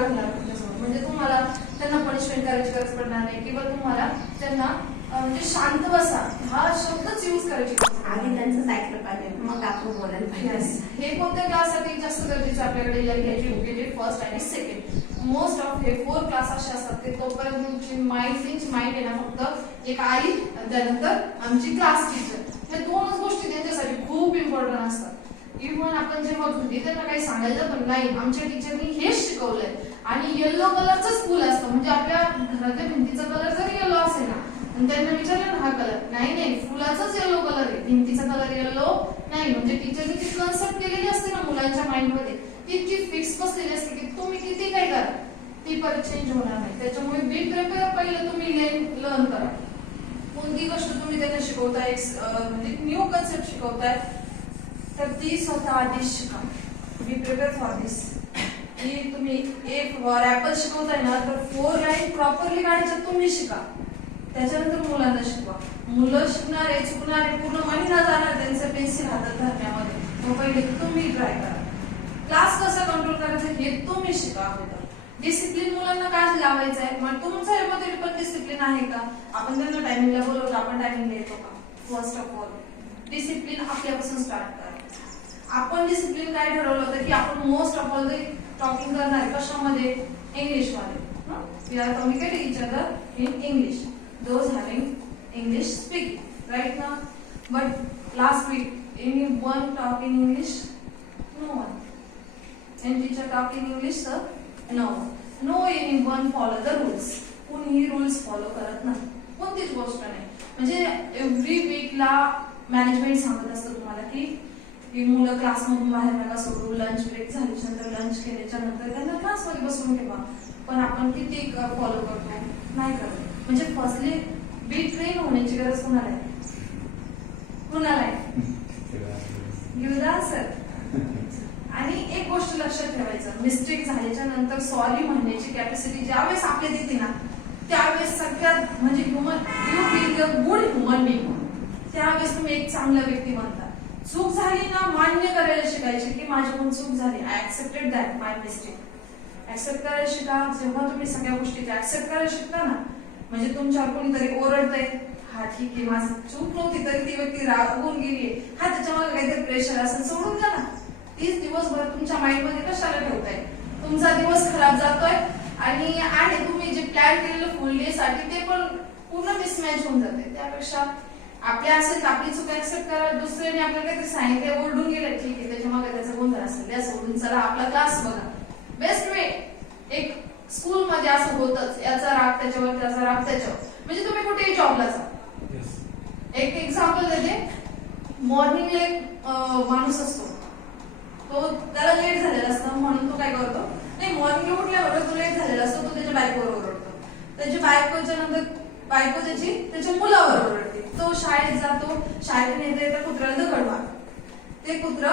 राग होणार तुमच्यासमोर, म्हणजे तुम्हाला त्यांना पनिशमेंट करायची गरज पडणार नाही किंवा तुम्हाला त्यांना म्हणजे शांत बसा हा शब्दच यूज करायची आधी त्यांचंच ऐकलं पाहिजे, मग आपण बोलायला पाहिजे. हे कोणत्या क्लाससाठी जास्त गरजेचं आपल्याकडे एलकेजी युकेजी फर्स्ट आणि सेकंड मोस्ट ऑफ हे 4 क्लास असे असतात ते तोपर्यंत तुमची माइंड आहे ना फक्त एक आई त्यानंतर आमची क्लास टीचर, हे दोनच गोष्टी त्यांच्यासाठी खूप इम्पॉर्टंट असतात. इव्हन आपण जेव्हा घरी त्यांना काही सांगायचं पण नाही, आमच्या टीचरनी हेच शिकवलंय. आणि येलो कलरच फुल असतं, म्हणजे आपल्या घरातल्या भिंतीचा कलर जरी येलो असेल ना आणि त्यांना विचारलं ना हा कलर, नाही फुलाचाच येलो कलर आहे, भिंतीचा कलर येलो नाही. म्हणजे टीचरनी ती कन्सेप्ट केलेली असते ना मुलांच्या माइंड मध्ये, ती इतकी फिक्स बसलेली असते की तुम्ही किती काय करा ती परत चेंज होणार नाही. त्याच्यामुळे बी प्रिपेअर पहिलं तुम्ही लर्न करा. कोणती गोष्ट तुम्ही त्यांना शिकवताय म्हणजे न्यू कन्सेप्ट शिकवताय तर ती स्वतः आधीच शिका. बी प्रिपेअर फॉर दिस. की तुम्ही एक ऍपल शिकवताय ना तर 4 लाईन प्रॉपरली काढायच्या तुम्ही शिका, त्याच्यानंतर मुलांना शिकवा. मुलं शिकणारे चुकणारे पूर्ण महिना जाणार त्यांचं पेन्सिल हातात धरण्यामध्ये, मग पहिले तुम्ही ट्राय करा. क्लास कसा कंट्रोल करायचा हे तुम्ही शिका अगोदर. डिसिप्लिन मुलांना काय लावायचं आहे, मग तुमच्या मध्ये पण डिसिप्लिन आहे का, आपण त्यांना टायमिंगला बोलवतो आपण टायमिंगला येतो का. फर्स्ट ऑफ ऑल डिसिप्लिन आपल्यापासून स्टार्ट करा. आपण डिसिप्लिन काय ठरवलं होतं की आपण मोस्ट ऑफ ऑल टॉकिंग करणार कशामध्ये, इंग्लिशमध्ये. We are communicating each other in English, those having English speaking, right now. But last week, anyone talk in English? No one. And teacher talk in English, sir? No one. No anyone follow the rules. कोणीही rules follow करत नाही, कोणतीच गोष्ट नाही. म्हणजे every वीकला management सांगत असतं तुम्हाला की मुलं क्लासमधून बाहेर नका सोडू, लंच ब्रेक झाल्यानंतर लंच केल्याच्या नंतर त्यांना क्लासमध्ये बसवून ठेवा. पण आपण किती फॉलो करतो, नाही करत. म्हणजे फर्स्टली बी ट्रेन होण्याची गरज कुणाला आहे, कुणाला आहे सर. आणि एक गोष्ट लक्षात ठेवायचं, मिस्टेक झाल्याच्या नंतर सॉरी म्हणण्याची कॅपॅसिटी ज्यावेळेस आपल्यात येते ना त्यावेळेस सगळ्यात म्हणजे human you be a good human being, त्यावेळेस तुम्ही एक चांगला व्यक्ती बनता. चूक झाली ना मान्य करायला शिकायची की माझ्याकडून चूक झाली, I accepted that my mistake. Accept करायला शिका. जेव्हा तुम्ही सगळ्या गोष्टी ऍक्सेप्ट करायला शिकता ना, म्हणजे तुमच्यावर कोणीतरी ओरडतंय, हा ठीक आहे माझी चूक नव्हती तरी ती व्यक्ती रागवून गेली, हा त्याच्यामध्ये काहीतरी प्रेशर असेल, सोडून द्या ना. 30 दिवसभर तुमच्या माइंड मध्ये कशाला ठेवताय, तुमचा दिवस खराब जातोय आणि तुम्ही जे प्लॅन केलेलं फुल डे साठी ते पण पूर्ण मिसमॅच होऊन जाते. त्यापेक्षा आपल्या असेल आपली चूक ऍक्सेप्ट करा. दुसऱ्याने आपल्याला काहीतरी सांगितलं ओरडून गेलं, ठीक आहे त्याच्या मागे त्याचा गोंधळ असेल, त्या सोडून चला आपला क्लास बघा. Best way. एक स्कूल मध्ये असं होतच, याचा राग त्याच्यावर त्याचा राग त्याच्यावर, म्हणजे तुम्ही कुठेही जॉबला जा. एक एक्झाम्पल देते. मॉर्निंगला एक माणूस असतो, तो त्याला लेट झालेला असतं म्हणून तो काय करतो, नाही मॉर्निंगला उठल्याबरोबर तो लेट झालेला असतो, तो त्याच्या बायकोवर ओरडतो. त्याच्या बायकोच्या नंतर बायको त्याच्या मुलावर ओरडते. तो शाळेत जातो, शाळेतून येता कुत्र्याला दगड मारतो. ते कुत्र